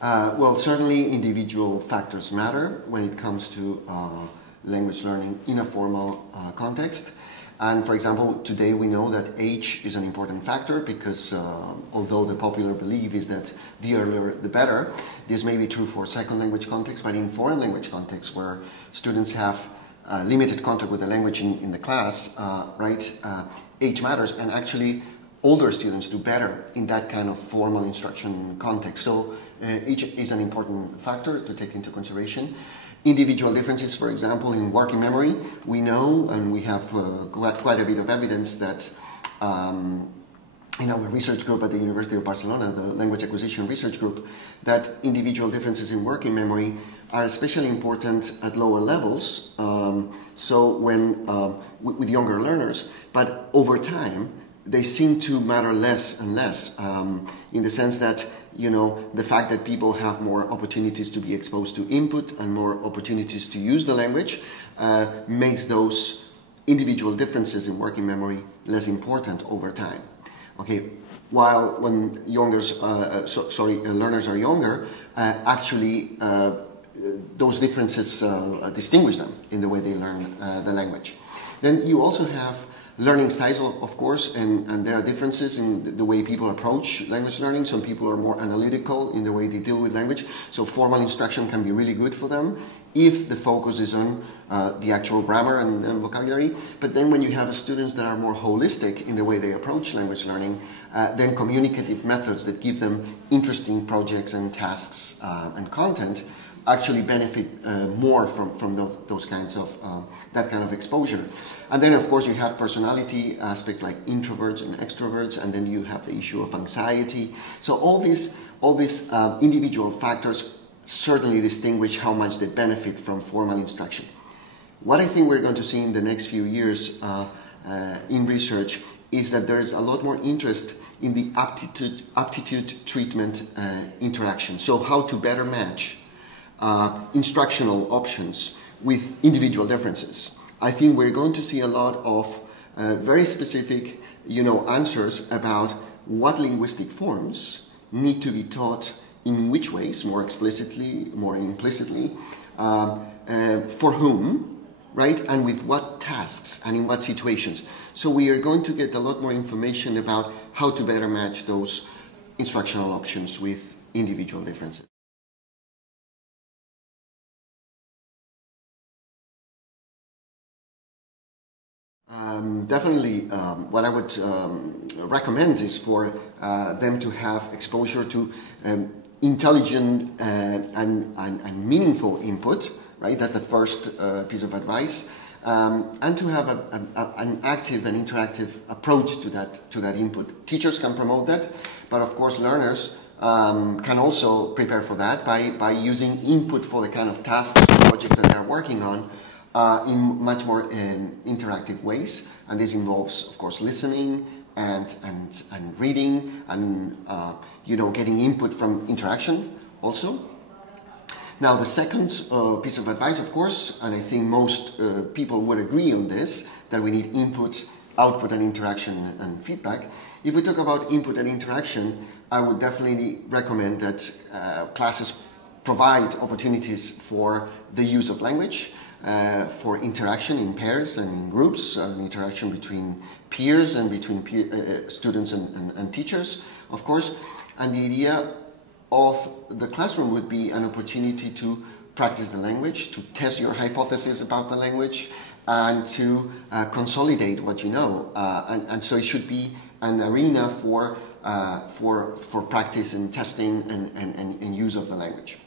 Well, certainly individual factors matter when it comes to language learning in a formal context. And for example, today we know that age is an important factor because although the popular belief is that the earlier the better, this may be true for second language context, but in foreign language context where students have limited contact with the language in the class, age matters, and actually older students do better in that kind of formal instruction context. So age is an important factor to take into consideration. Individual differences, for example, in working memory, we know, and we have quite a bit of evidence that in our research group at the University of Barcelona, the Language Acquisition Research Group, that individual differences in working memory are especially important at lower levels, so when with younger learners, but over time they seem to matter less and less, in the sense that, you know, the fact that people have more opportunities to be exposed to input and more opportunities to use the language makes those individual differences in working memory less important over time. Okay, while when learners are younger, actually those differences distinguish them in the way they learn the language. Then you also have learning styles, of course, and there are differences in the way people approach language learning. Some people are more analytical in the way they deal with language, so formal instruction can be really good for them if the focus is on the actual grammar and vocabulary. But then when you have students that are more holistic in the way they approach language learning, then communicative methods that give them interesting projects and tasks and content actually benefit more from those kinds of that kind of exposure. And then of course you have personality aspects like introverts and extroverts, and then you have the issue of anxiety. So all these individual factors certainly distinguish how much they benefit from formal instruction. What I think we're going to see in the next few years in research is that there's a lot more interest in the aptitude treatment interaction. So how to better match instructional options with individual differences. I think we're going to see a lot of very specific, answers about what linguistic forms need to be taught in which ways, more explicitly, more implicitly, for whom, right, and with what tasks and in what situations. So we are going to get a lot more information about how to better match those instructional options with individual differences. Definitely, what I would recommend is for them to have exposure to intelligent and meaningful input, right? That's the first piece of advice, and to have an active and interactive approach to that input. Teachers can promote that, but of course learners can also prepare for that by using input for the kind of tasks or projects that they're working on in much more interactive ways, and this involves, of course, listening and reading and getting input from interaction also. Now, the second piece of advice, of course, and I think most people would agree on this, that we need input, output, and interaction and feedback. If we talk about input and interaction, I would definitely recommend that classes provide opportunities for the use of language, for interaction in pairs and in groups, interaction between peers and between students and teachers, of course. And the idea of the classroom would be an opportunity to practice the language, to test your hypothesis about the language, and to consolidate what you know. And so it should be an arena for practice and testing and use of the language.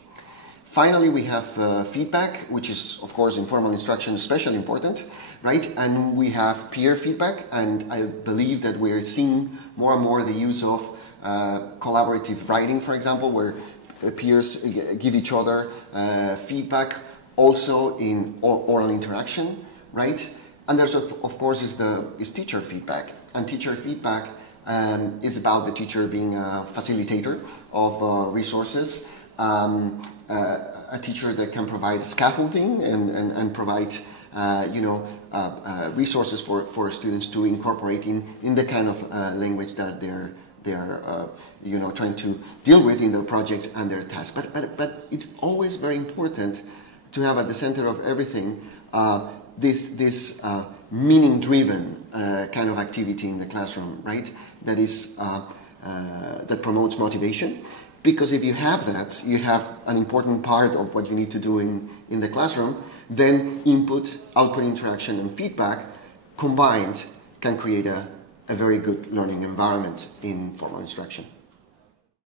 Finally, we have feedback, which is, of course, in formal instruction especially important, right? And we have peer feedback, and I believe that we're seeing more and more the use of collaborative writing, for example, where peers give each other feedback, also in oral interaction, right? And there's, of course, is teacher feedback, and teacher feedback is about the teacher being a facilitator of resources. A teacher that can provide scaffolding and provide resources for students to incorporate in the kind of language that they're you know, trying to deal with in their projects and their tasks. But it's always very important to have at the center of everything this meaning-driven kind of activity in the classroom, right? That is that promotes motivation. Because if you have that, you have an important part of what you need to do in the classroom. Then input, output interaction, and feedback combined can create a very good learning environment in formal instruction.